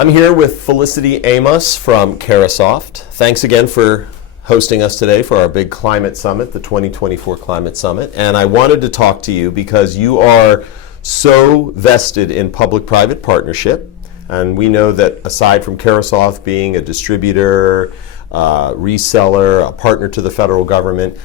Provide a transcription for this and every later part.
I'm here with Felicity Amos from Carahsoft. Thanks again for hosting us today for our big climate summit, the 2024 Climate Summit. And I wanted to talk to you because you are so vested in public-private partnership. And we know that aside from Carahsoft being a distributor, reseller, a partner to the federal government,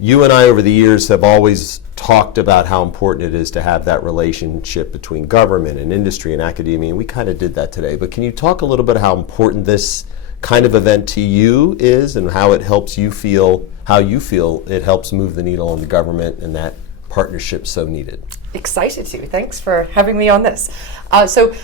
you and I over the years have always talked about how important it is to have that relationship between government and industry and academia, and we kind of did that today. But can you talk a little bit how important this kind of event to you is and how it helps you feel, how you feel it helps move the needle on the government and that partnership so needed? Excited to. Thanks for having me on this. So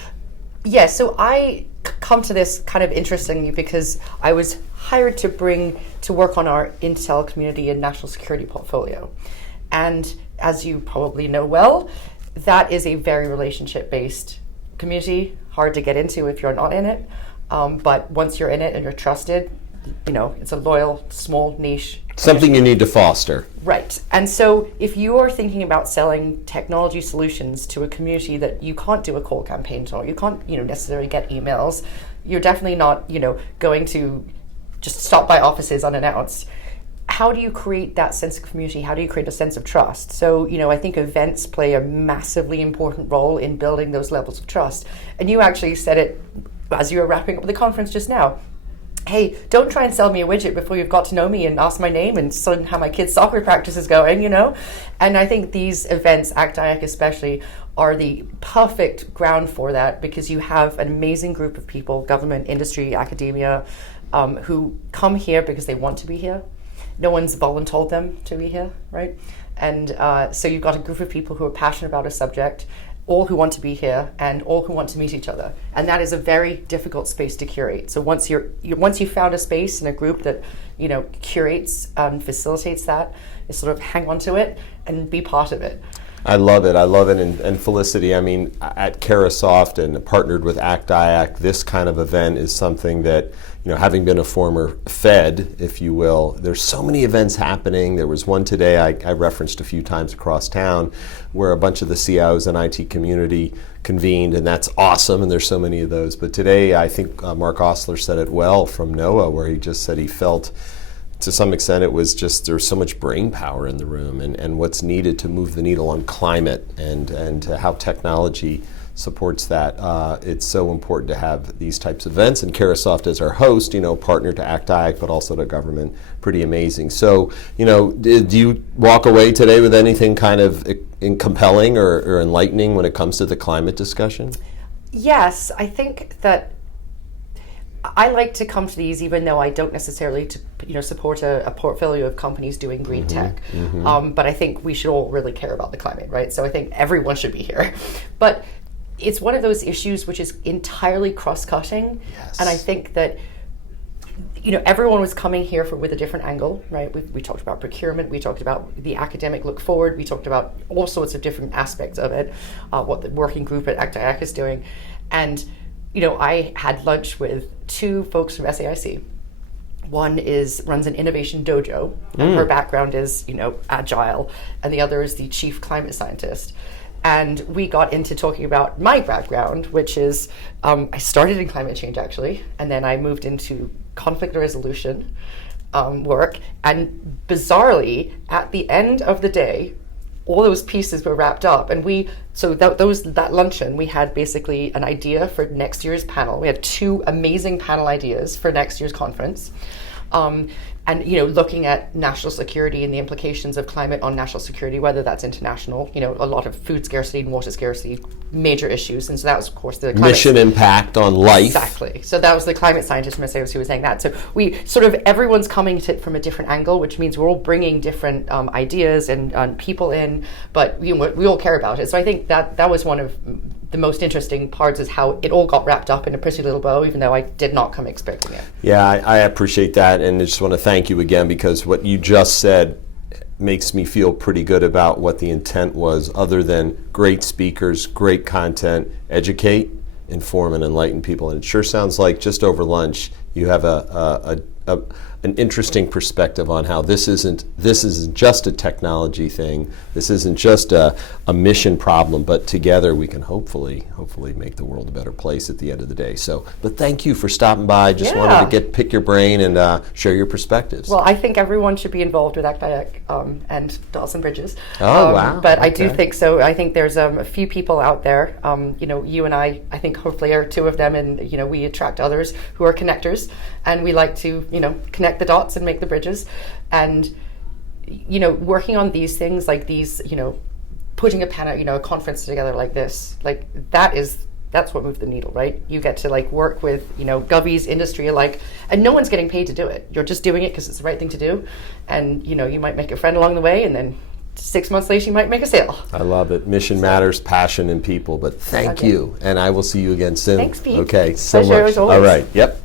I come to this kind of interestingly because I was hired to work on our intel community and national security portfolio. And as you probably know well, that is a very relationship-based community, hard to get into if you're not in it. But once you're in it and you're trusted, it's a loyal, small, niche something you need to foster. Right. And so if you are thinking about selling technology solutions to a community that you can't do a call campaign to, or you can't, necessarily get emails, you're definitely not, going to just stop by offices unannounced. How do you create that sense of community? How do you create a sense of trust? So, I think events play a massively important role in building those levels of trust. And you actually said it as you were wrapping up the conference just now. Hey, don't try and sell me a widget before you've got to know me and ask my name and how my kid's soccer practice is going, And I think these events, ACT-IAC especially, are the perfect ground for that because you have an amazing group of people, government, industry, academia, who come here because they want to be here. No one's voluntold them to be here, right? And so you've got a group of people who are passionate about a subject, all who want to be here, and all who want to meet each other. And that is a very difficult space to curate. So once you've found a space and a group that curates and facilitates that, you sort of hang on to it and be part of it. I love it. And Felicity, at Carahsoft and partnered with ACT-IAC, this kind of event is something that, having been a former Fed, if you will, there's so many events happening. There was one today I referenced a few times across town where a bunch of the CIOs and IT community convened, and that's awesome, and there's so many of those. But today, I think Mark Osler said it well from NOAA, where he just said he felt to some extent it was just there's so much brain power in the room and what's needed to move the needle on climate and how technology supports that. It's so important to have these types of events, and Carahsoft as our host, partner to ACT-IAC but also to government, pretty amazing. So, do you walk away today with anything kind of compelling or enlightening when it comes to the climate discussion? Yes, I think that I like to come to these even though I don't necessarily support a portfolio of companies doing green tech. But I think we should all really care about the climate, right? So I think everyone should be here. But it's one of those issues which is entirely cross-cutting. Yes. And I think that everyone was coming here with a different angle, right? We talked about procurement, we talked about the academic look forward, we talked about all sorts of different aspects of it, what the working group at ACT-IAC is doing. And I had lunch with two folks from SAIC. One runs an innovation dojo, and her background is, agile, and the other is the chief climate scientist. And we got into talking about my background, which is, I started in climate change actually, and then I moved into conflict resolution work. And bizarrely, at the end of the day, all those pieces were wrapped up, and that luncheon, we had basically an idea for next year's panel. We had two amazing panel ideas for next year's conference. And looking at national security and the implications of climate on national security, whether that's international, a lot of food scarcity and water scarcity, major issues. And so that was, of course, the mission impact on life. Exactly. So that was the climate scientist from SAOC who was saying that. So we everyone's coming at it from a different angle, which means we're all bringing different ideas and people in, but we all care about it. So I think that was one of the most interesting parts, is how it all got wrapped up in a pretty little bow, even though I did not come expecting it. Yeah, I appreciate that, and I just want to thank you again, because what you just said makes me feel pretty good about what the intent was, other than great speakers, great content, educate, inform, and enlighten people. And it sure sounds like just over lunch you have a an interesting perspective on how this isn't just a technology thing. This isn't just a mission problem, but together we can hopefully make the world a better place at the end of the day. So, but thank you for stopping by. Just wanted to pick your brain and share your perspectives. Well, I think everyone should be involved with ACT-IAC and Dawson Bridges. Oh, wow. But I do think so. I think there's a few people out there. You and I think hopefully are two of them, and we attract others who are connectors, and we like to connect the dots and make the bridges. And working on these things like these, putting a panel, a conference together like this, like that's what moved the needle, right? You get to work with govies, industry alike, and no one's getting paid to do it. You're just doing it because it's the right thing to do, and you might make a friend along the way, and then 6 months later you might make a sale. I love it. Mission matters, passion, and people. But thank you, and I will see you again soon. Thanks, Pete. Okay, so Pleasure much. as always. All right. Yep.